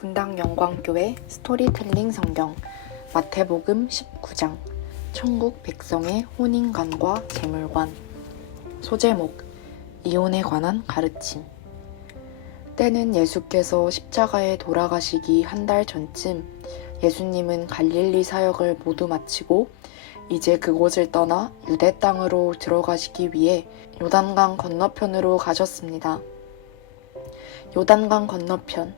분당 영광교회 스토리텔링 성경 마태복음 19장 천국 백성의 혼인관과 재물관. 소제목 이혼에 관한 가르침. 때는 예수께서 십자가에 돌아가시기 한 달 전쯤 예수님은 갈릴리 사역을 모두 마치고 이제 그곳을 떠나 유대 땅으로 들어가시기 위해 요단강 건너편으로 가셨습니다. 요단강 건너편,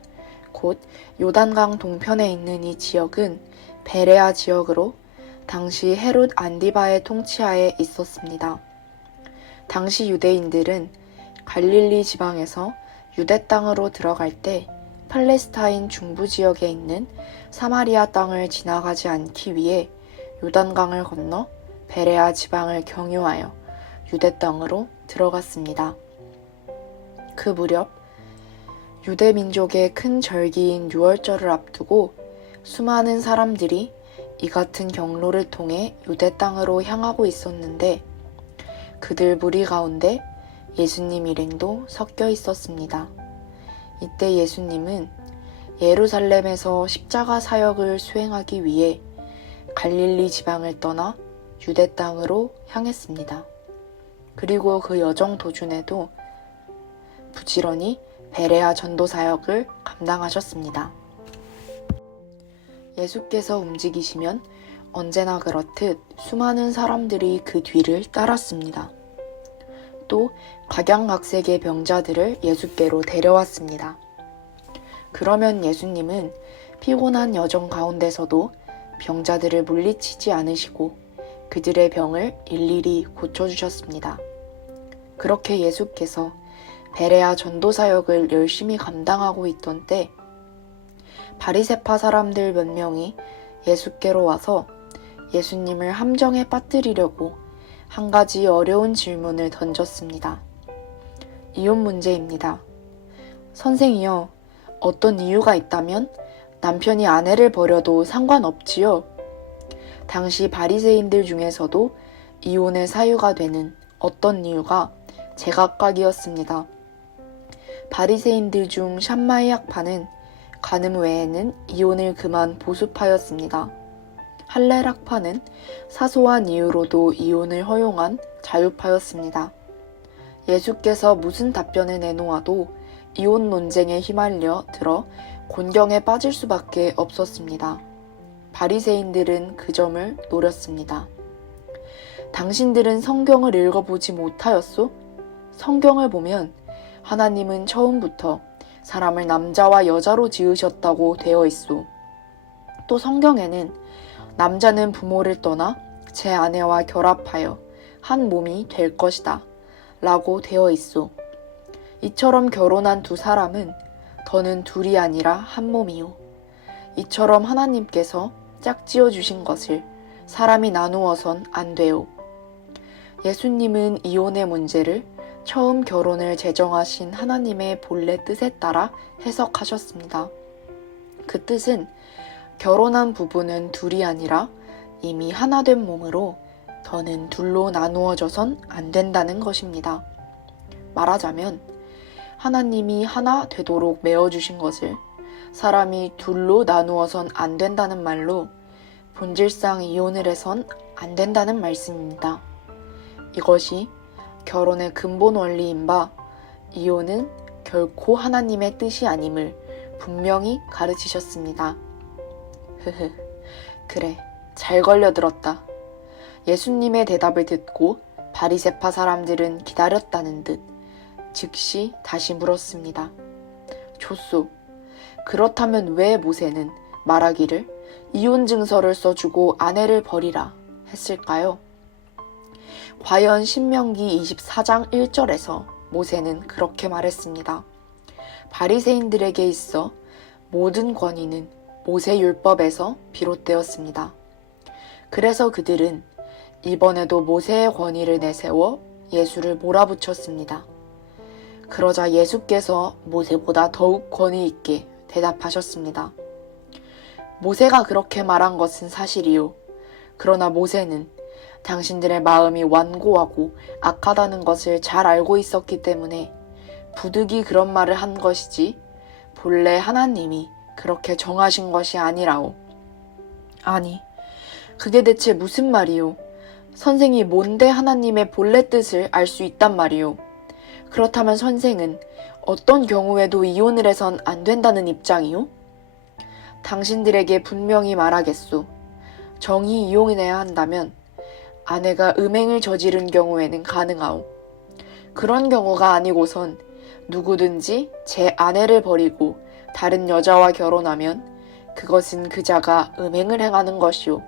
곧 요단강 동편에 있는 이 지역은 베레아 지역으로 당시 헤롯 안디바의 통치하에 있었습니다. 당시 유대인들은 갈릴리 지방에서 유대 땅으로 들어갈 때 팔레스타인 중부 지역에 있는 사마리아 땅을 지나가지 않기 위해 요단강을 건너 베레아 지방을 경유하여 유대 땅으로 들어갔습니다. 그 무렵 유대 민족의 큰 절기인 유월절을 앞두고 수많은 사람들이 이 같은 경로를 통해 유대 땅으로 향하고 있었는데 그들 무리 가운데 예수님 일행도 섞여 있었습니다. 이때 예수님은 예루살렘에서 십자가 사역을 수행하기 위해 갈릴리 지방을 떠나 유대 땅으로 향했습니다. 그리고 그 여정 도중에도 부지런히 베레아 전도 사역을 감당하셨습니다. 예수께서 움직이시면 언제나 그렇듯 수많은 사람들이 그 뒤를 따랐습니다. 또 각양각색의 병자들을 예수께로 데려왔습니다. 그러면 예수님은 피곤한 여정 가운데서도 병자들을 물리치지 않으시고 그들의 병을 일일이 고쳐주셨습니다. 그렇게 예수께서 베레아 전도 사역을 열심히 감당하고 있던 때 바리새파 사람들 몇 명이 예수께로 와서 예수님을 함정에 빠뜨리려고 한 가지 어려운 질문을 던졌습니다. 이혼 문제입니다. 선생이여, 어떤 이유가 있다면 남편이 아내를 버려도 상관없지요. 당시 바리새인들 중에서도 이혼의 사유가 되는 어떤 이유가 제각각이었습니다. 바리새인들 중 샴마의 학파는 간음 외에는 이혼을 그만 보수파였습니다. 할렐 학파는 사소한 이유로도 이혼을 허용한 자유파였습니다. 예수께서 무슨 답변을 내놓아도 이혼 논쟁에 휘말려 들어 곤경에 빠질 수밖에 없었습니다. 바리새인들은 그 점을 노렸습니다. 당신들은 성경을 읽어보지 못하였소? 성경을 보면 하나님은 처음부터 사람을 남자와 여자로 지으셨다고 되어 있소. 또 성경에는 남자는 부모를 떠나 제 아내와 결합하여 한 몸이 될 것이다 라고 되어 있소. 이처럼 결혼한 두 사람은 더는 둘이 아니라 한 몸이요. 이처럼 하나님께서 짝지어 주신 것을 사람이 나누어선 안 돼요. 예수님은 이혼의 문제를 처음 결혼을 제정하신 하나님의 본래 뜻에 따라 해석하셨습니다. 그 뜻은 결혼한 부부는 둘이 아니라 이미 하나 된 몸으로 더는 둘로 나누어져선 안 된다는 것입니다. 말하자면 하나님이 하나 되도록 메어주신 것을 사람이 둘로 나누어선 안 된다는 말로 본질상 이혼을 해선 안 된다는 말씀입니다. 이것이 결혼의 근본 원리인 바 이혼은 결코 하나님의 뜻이 아님을 분명히 가르치셨습니다. 그래, 잘 걸려들었다. 예수님의 대답을 듣고 바리새파 사람들은 기다렸다는 듯 즉시 다시 물었습니다. 좋소. 그렇다면 왜 모세는 말하기를 이혼 증서를 써주고 아내를 버리라 했을까요? 과연 신명기 24장 1절에서 모세는 그렇게 말했습니다. 바리새인들에게 있어 모든 권위는 모세 율법에서 비롯되었습니다. 그래서 그들은 이번에도 모세의 권위를 내세워 예수를 몰아붙였습니다. 그러자 예수께서 모세보다 더욱 권위 있게 대답하셨습니다. 모세가 그렇게 말한 것은 사실이요. 그러나 모세는 당신들의 마음이 완고하고 악하다는 것을 잘 알고 있었기 때문에 부득이 그런 말을 한 것이지 본래 하나님이 그렇게 정하신 것이 아니라오. 아니, 그게 대체 무슨 말이오? 선생이 뭔데 하나님의 본래 뜻을 알 수 있단 말이오? 그렇다면 선생은 어떤 경우에도 이혼을 해선 안 된다는 입장이오? 당신들에게 분명히 말하겠소. 정이 이혼해야 한다면 아내가 음행을 저지른 경우에는 가능하오. 그런 경우가 아니고선 누구든지 제 아내를 버리고 다른 여자와 결혼하면 그것은 그자가 음행을 행하는 것이오.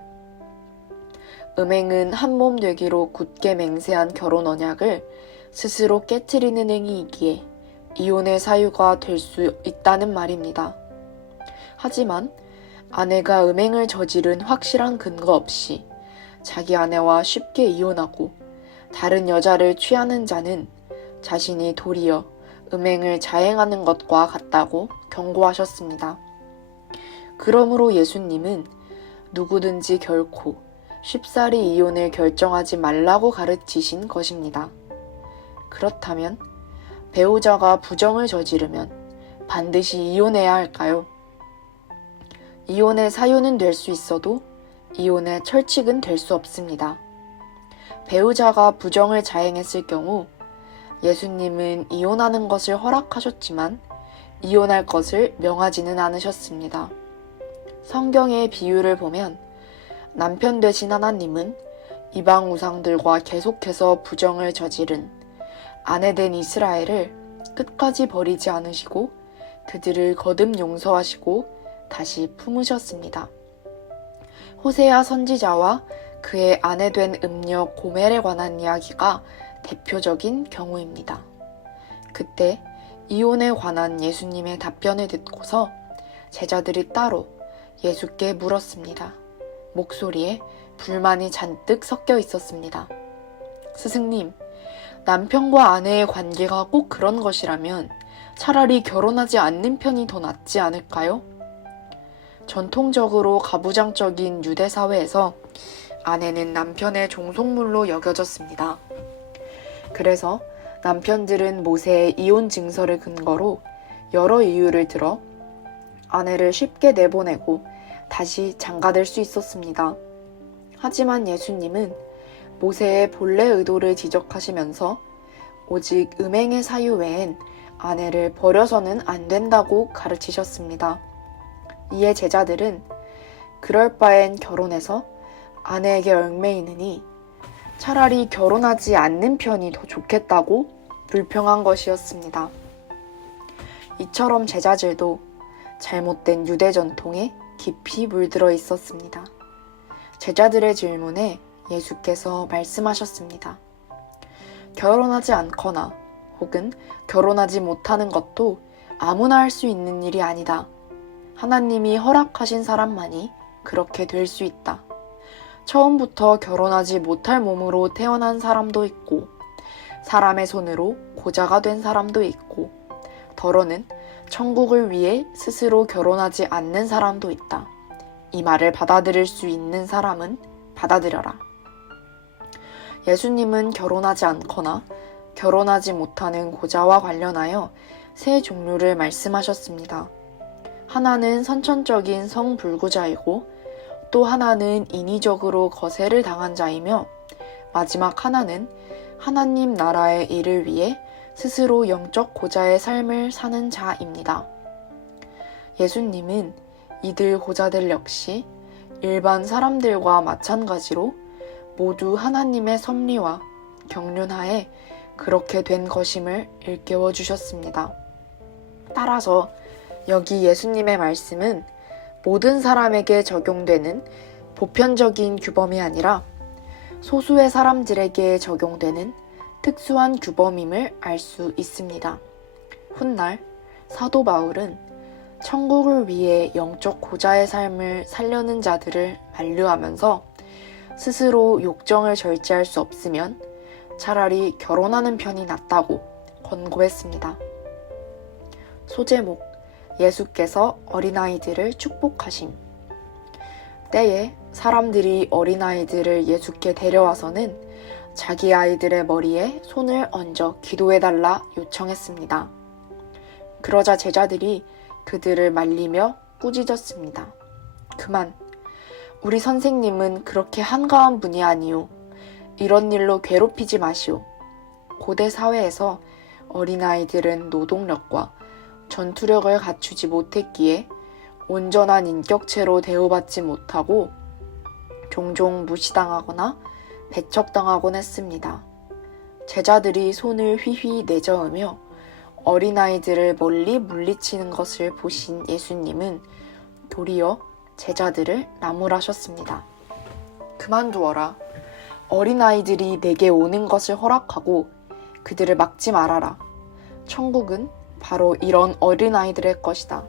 음행은 한 몸 되기로 굳게 맹세한 결혼 언약을 스스로 깨트리는 행위이기에 이혼의 사유가 될 수 있다는 말입니다. 하지만 아내가 음행을 저지른 확실한 근거 없이 자기 아내와 쉽게 이혼하고 다른 여자를 취하는 자는 자신이 도리어 음행을 자행하는 것과 같다고 경고하셨습니다. 그러므로 예수님은 누구든지 결코 쉽사리 이혼을 결정하지 말라고 가르치신 것입니다. 그렇다면 배우자가 부정을 저지르면 반드시 이혼해야 할까요? 이혼의 사유는 될 수 있어도 이혼의 철칙은 될 수 없습니다. 배우자가 부정을 자행했을 경우 예수님은 이혼하는 것을 허락하셨지만 이혼할 것을 명하지는 않으셨습니다. 성경의 비유를 보면 남편 되신 하나님은 이방 우상들과 계속해서 부정을 저지른 아내된 이스라엘을 끝까지 버리지 않으시고 그들을 거듭 용서하시고 다시 품으셨습니다. 호세아 선지자와 그의 아내된 음녀 고멜에 관한 이야기가 대표적인 경우입니다. 그때 이혼에 관한 예수님의 답변을 듣고서 제자들이 따로 예수께 물었습니다. 목소리에 불만이 잔뜩 섞여 있었습니다. 스승님, 남편과 아내의 관계가 꼭 그런 것이라면 차라리 결혼하지 않는 편이 더 낫지 않을까요? 전통적으로 가부장적인 유대 사회에서 아내는 남편의 종속물로 여겨졌습니다. 그래서 남편들은 모세의 이혼 증서를 근거로 여러 이유를 들어 아내를 쉽게 내보내고 다시 장가들 수 있었습니다. 하지만 예수님은 모세의 본래 의도를 지적하시면서 오직 음행의 사유 외엔 아내를 버려서는 안 된다고 가르치셨습니다. 이에 제자들은 그럴 바엔 결혼해서 아내에게 얽매이느니 차라리 결혼하지 않는 편이 더 좋겠다고 불평한 것이었습니다. 이처럼 제자들도 잘못된 유대 전통에 깊이 물들어 있었습니다. 제자들의 질문에 예수께서 말씀하셨습니다. 결혼하지 않거나 혹은 결혼하지 못하는 것도 아무나 할 수 있는 일이 아니다. 하나님이 허락하신 사람만이 그렇게 될 수 있다. 처음부터 결혼하지 못할 몸으로 태어난 사람도 있고 사람의 손으로 고자가 된 사람도 있고 더러는 천국을 위해 스스로 결혼하지 않는 사람도 있다. 이 말을 받아들일 수 있는 사람은 받아들여라. 예수님은 결혼하지 않거나 결혼하지 못하는 고자와 관련하여 세 종류를 말씀하셨습니다. 하나는 선천적인 성불구자이고 또 하나는 인위적으로 거세를 당한 자이며 마지막 하나는 하나님 나라의 일을 위해 스스로 영적 고자의 삶을 사는 자입니다. 예수님은 이들 고자들 역시 일반 사람들과 마찬가지로 모두 하나님의 섭리와 경륜하에 그렇게 된 것임을 일깨워 주셨습니다. 따라서 여기 예수님의 말씀은 모든 사람에게 적용되는 보편적인 규범이 아니라 소수의 사람들에게 적용되는 특수한 규범임을 알 수 있습니다. 훗날 사도 바울은 천국을 위해 영적 고자의 삶을 살려는 자들을 만류하면서 스스로 욕정을 절제할 수 없으면 차라리 결혼하는 편이 낫다고 권고했습니다. 소제목, 예수께서 어린아이들을 축복하심. 때에 사람들이 어린아이들을 예수께 데려와서는 자기 아이들의 머리에 손을 얹어 기도해달라 요청했습니다. 그러자 제자들이 그들을 말리며 꾸짖었습니다. 그만, 우리 선생님은 그렇게 한가한 분이 아니오. 이런 일로 괴롭히지 마시오. 고대 사회에서 어린아이들은 노동력과 전투력을 갖추지 못했기에 온전한 인격체로 대우받지 못하고 종종 무시당하거나 배척당하곤 했습니다. 제자들이 손을 휘휘 내저으며 어린아이들을 멀리 물리치는 것을 보신 예수님은 도리어 제자들을 나무라셨습니다. 그만두어라. 어린아이들이 내게 오는 것을 허락하고 그들을 막지 말아라. 천국은 바로 이런 어린아이들의 것이다.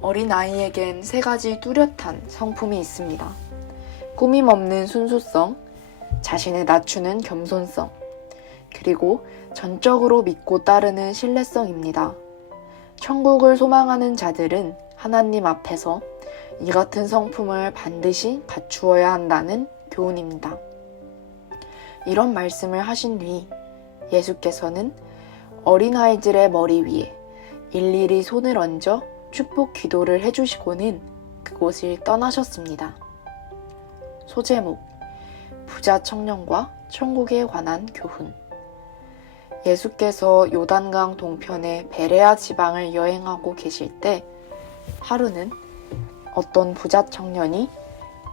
어린아이에겐 3가지 뚜렷한 성품이 있습니다. 꾸밈 없는 순수성, 자신을 낮추는 겸손성, 그리고 전적으로 믿고 따르는 신뢰성입니다. 천국을 소망하는 자들은 하나님 앞에서 이 같은 성품을 반드시 갖추어야 한다는 교훈입니다. 이런 말씀을 하신 뒤 예수께서는 어린아이들의 머리 위에 일일이 손을 얹어 축복 기도를 해주시고는 그곳을 떠나셨습니다. 소제목, 부자 청년과 천국에 관한 교훈. 예수께서 요단강 동편의 베레아 지방을 여행하고 계실 때 하루는 어떤 부자 청년이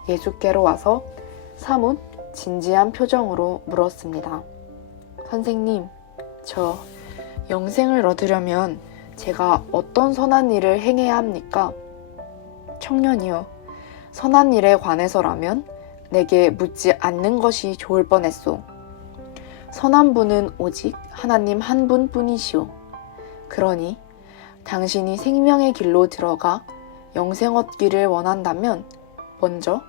예수께로 와서 사뭇 진지한 표정으로 물었습니다. 선생님, 저 영생을 얻으려면 제가 어떤 선한 일을 행해야 합니까? 청년이요, 선한 일에 관해서라면 내게 묻지 않는 것이 좋을 뻔했소. 선한 분은 오직 하나님 한 분뿐이시오. 그러니 당신이 생명의 길로 들어가 영생 얻기를 원한다면 먼저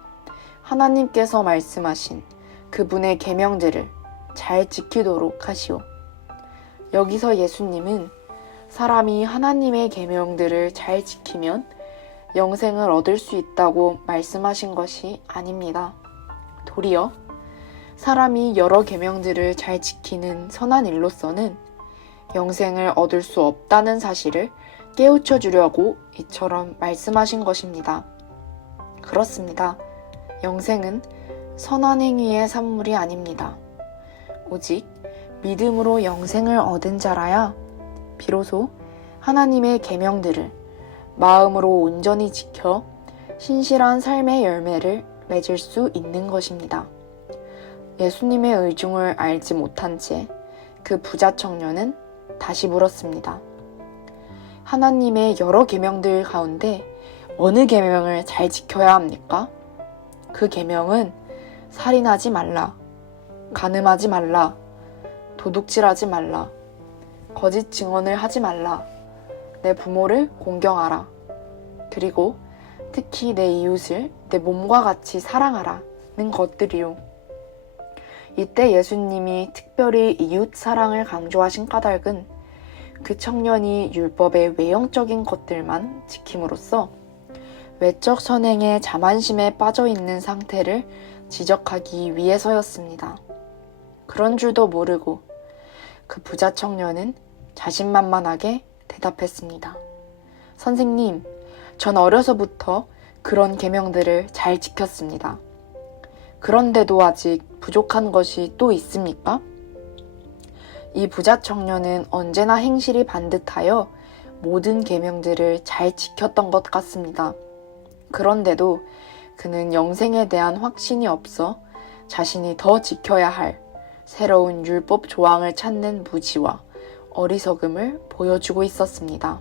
하나님께서 말씀하신 그분의 계명들을 잘 지키도록 하시오. 여기서 예수님은 사람이 하나님의 계명들을 잘 지키면 영생을 얻을 수 있다고 말씀하신 것이 아닙니다. 도리어 사람이 여러 계명들을 잘 지키는 선한 일로서는 영생을 얻을 수 없다는 사실을 깨우쳐 주려고 이처럼 말씀하신 것입니다. 그렇습니다. 영생은 선한 행위의 산물이 아닙니다. 오직 믿음으로 영생을 얻은 자라야 비로소 하나님의 계명들을 마음으로 온전히 지켜 신실한 삶의 열매를 맺을 수 있는 것입니다. 예수님의 의중을 알지 못한 채 그 부자 청년은 다시 물었습니다. 하나님의 여러 계명들 가운데 어느 계명을 잘 지켜야 합니까? 그 계명은 살인하지 말라, 간음하지 말라, 도둑질하지 말라, 거짓 증언을 하지 말라, 내 부모를 공경하라, 그리고 특히 내 이웃을 내 몸과 같이 사랑하라는 것들이요. 이때 예수님이 특별히 이웃 사랑을 강조하신 까닭은 그 청년이 율법의 외형적인 것들만 지킴으로써 외적 선행의 자만심에 빠져있는 상태를 지적하기 위해서였습니다. 그런 줄도 모르고 그 부자 청년은 자신만만하게 대답했습니다. 선생님, 전 어려서부터 그런 계명들을 잘 지켰습니다. 그런데도 아직 부족한 것이 또 있습니까? 이 부자 청년은 언제나 행실이 반듯하여 모든 계명들을 잘 지켰던 것 같습니다. 그런데도 그는 영생에 대한 확신이 없어 자신이 더 지켜야 할 새로운 율법 조항을 찾는 무지와 어리석음을 보여주고 있었습니다.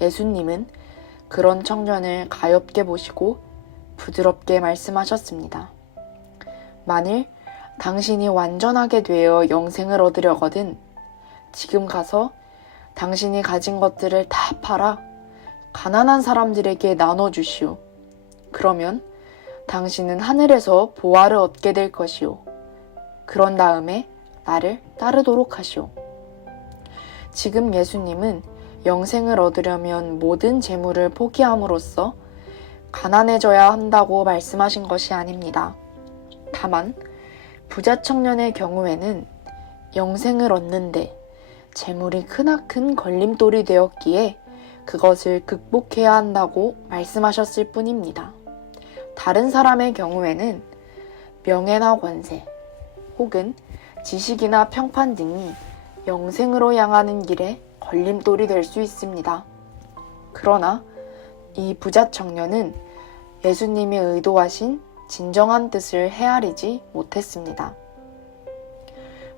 예수님은 그런 청년을 가엾게 보시고 부드럽게 말씀하셨습니다. 만일 당신이 완전하게 되어 영생을 얻으려거든 지금 가서 당신이 가진 것들을 다 팔아 가난한 사람들에게 나눠주시오. 그러면 당신은 하늘에서 보화를 얻게 될 것이오. 그런 다음에 나를 따르도록 하시오. 지금 예수님은 영생을 얻으려면 모든 재물을 포기함으로써 가난해져야 한다고 말씀하신 것이 아닙니다. 다만 부자 청년의 경우에는 영생을 얻는데 재물이 크나큰 걸림돌이 되었기에 그것을 극복해야 한다고 말씀하셨을 뿐입니다. 다른 사람의 경우에는 명예나 권세, 혹은 지식이나 평판 등이 영생으로 향하는 길에 걸림돌이 될 수 있습니다. 그러나 이 부자 청년은 예수님이 의도하신 진정한 뜻을 헤아리지 못했습니다.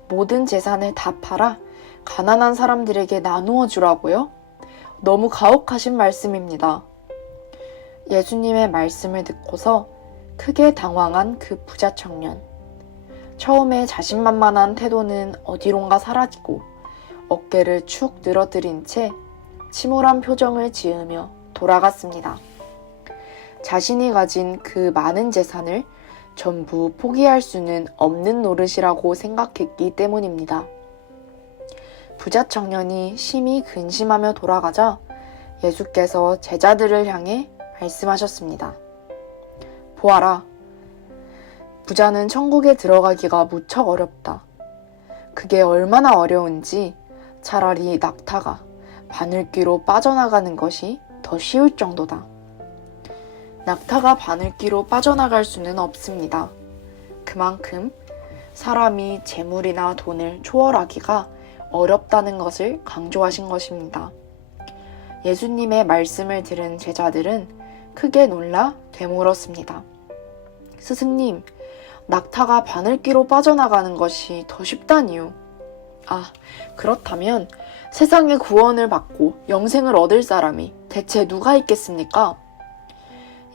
모든 재산을 다 팔아 가난한 사람들에게 나누어 주라고요? 너무 가혹하신 말씀입니다. 예수님의 말씀을 듣고서 크게 당황한 그 부자 청년. 처음에 자신만만한 태도는 어디론가 사라지고 어깨를 축 늘어뜨린 채 침울한 표정을 지으며 돌아갔습니다. 자신이 가진 그 많은 재산을 전부 포기할 수는 없는 노릇이라고 생각했기 때문입니다. 부자 청년이 심히 근심하며 돌아가자 예수께서 제자들을 향해 말씀하셨습니다. 보아라, 부자는 천국에 들어가기가 무척 어렵다. 그게 얼마나 어려운지 차라리 낙타가 바늘귀로 빠져나가는 것이 더 쉬울 정도다. 낙타가 바늘귀로 빠져나갈 수는 없습니다. 그만큼 사람이 재물이나 돈을 초월하기가 어렵다는 것을 강조하신 것입니다. 예수님의 말씀을 들은 제자들은 크게 놀라 되물었습니다. 스승님, 낙타가 바늘귀로 빠져나가는 것이 더 쉽다니요. 아, 그렇다면 세상의 구원을 받고 영생을 얻을 사람이 대체 누가 있겠습니까?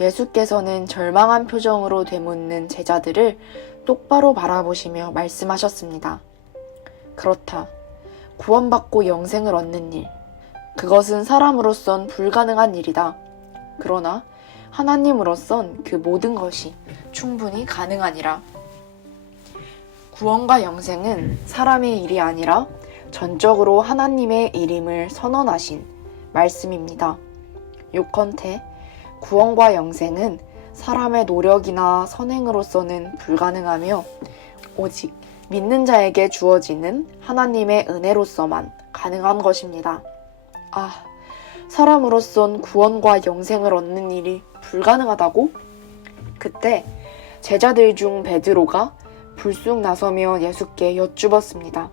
예수께서는 절망한 표정으로 되묻는 제자들을 똑바로 바라보시며 말씀하셨습니다. 그렇다. 구원받고 영생을 얻는 일. 그것은 사람으로선 불가능한 일이다. 그러나 하나님으로선 그 모든 것이 충분히 가능하니라. 구원과 영생은 사람의 일이 아니라 전적으로 하나님의 일임을 선언하신 말씀입니다. 요컨대 구원과 영생은 사람의 노력이나 선행으로서는 불가능하며 오직 믿는 자에게 주어지는 하나님의 은혜로서만 가능한 것입니다. 아, 사람으로선 구원과 영생을 얻는 일이 불가능하다고? 그때 제자들 중 베드로가 불쑥 나서며 예수께 여쭈었습니다.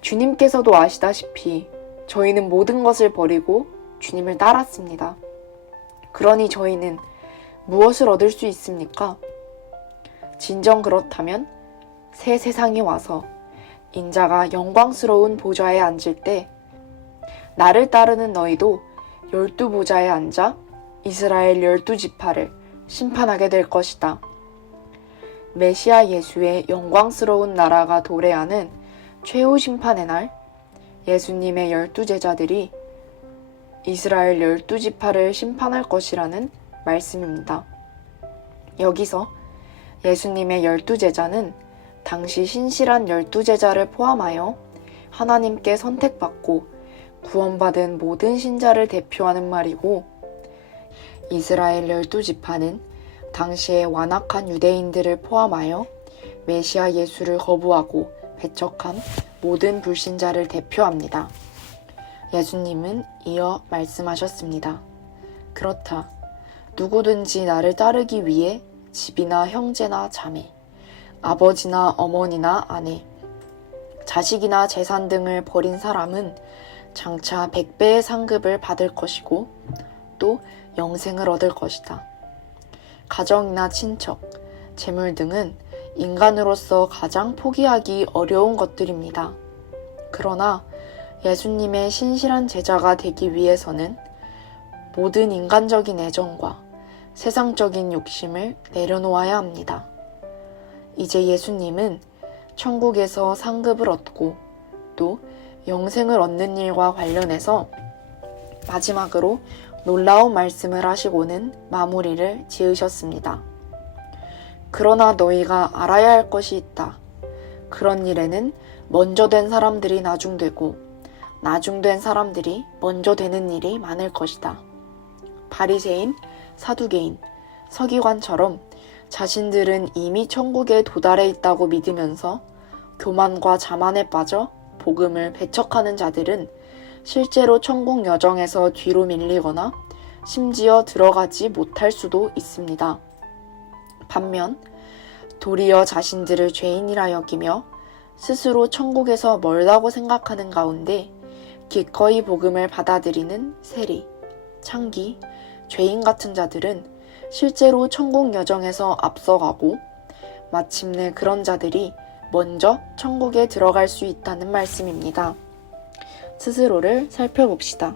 주님께서도 아시다시피 저희는 모든 것을 버리고 주님을 따랐습니다. 그러니 저희는 무엇을 얻을 수 있습니까? 진정 그렇다면 새 세상이 와서 인자가 영광스러운 보좌에 앉을 때 나를 따르는 너희도 12보좌에 앉아 이스라엘 12지파를 심판하게 될 것이다. 메시아 예수의 영광스러운 나라가 도래하는 최후 심판의 날 예수님의 12제자들이 이스라엘 12지파를 심판할 것이라는 말씀입니다. 여기서 예수님의 12제자는 당시 신실한 12제자를 포함하여 하나님께 선택받고 구원받은 모든 신자를 대표하는 말이고, 이스라엘 12지파는 당시에 완악한 유대인들을 포함하여 메시아 예수를 거부하고 배척한 모든 불신자를 대표합니다. 예수님은 이어 말씀하셨습니다. 그렇다. 누구든지 나를 따르기 위해 집이나 형제나 자매, 아버지나 어머니나 아내, 자식이나 재산 등을 버린 사람은 장차 100배의 상급을 받을 것이고 또 영생을 얻을 것이다. 가정이나 친척, 재물 등은 인간으로서 가장 포기하기 어려운 것들입니다. 그러나 예수님의 신실한 제자가 되기 위해서는 모든 인간적인 애정과 세상적인 욕심을 내려놓아야 합니다. 이제 예수님은 천국에서 상급을 얻고 또 영생을 얻는 일과 관련해서 마지막으로 놀라운 말씀을 하시고는 마무리를 지으셨습니다. 그러나 너희가 알아야 할 것이 있다. 그런 일에는 먼저 된 사람들이 나중되고 나중된 사람들이 먼저 되는 일이 많을 것이다. 바리새인, 사두개인, 서기관처럼 자신들은 이미 천국에 도달해 있다고 믿으면서 교만과 자만에 빠져 복음을 배척하는 자들은 실제로 천국 여정에서 뒤로 밀리거나 심지어 들어가지 못할 수도 있습니다. 반면 도리어 자신들을 죄인이라 여기며 스스로 천국에서 멀다고 생각하는 가운데 기꺼이 복음을 받아들이는 세리, 창기, 죄인 같은 자들은 실제로 천국 여정에서 앞서가고 마침내 그런 자들이 먼저 천국에 들어갈 수 있다는 말씀입니다. 스스로를 살펴봅시다.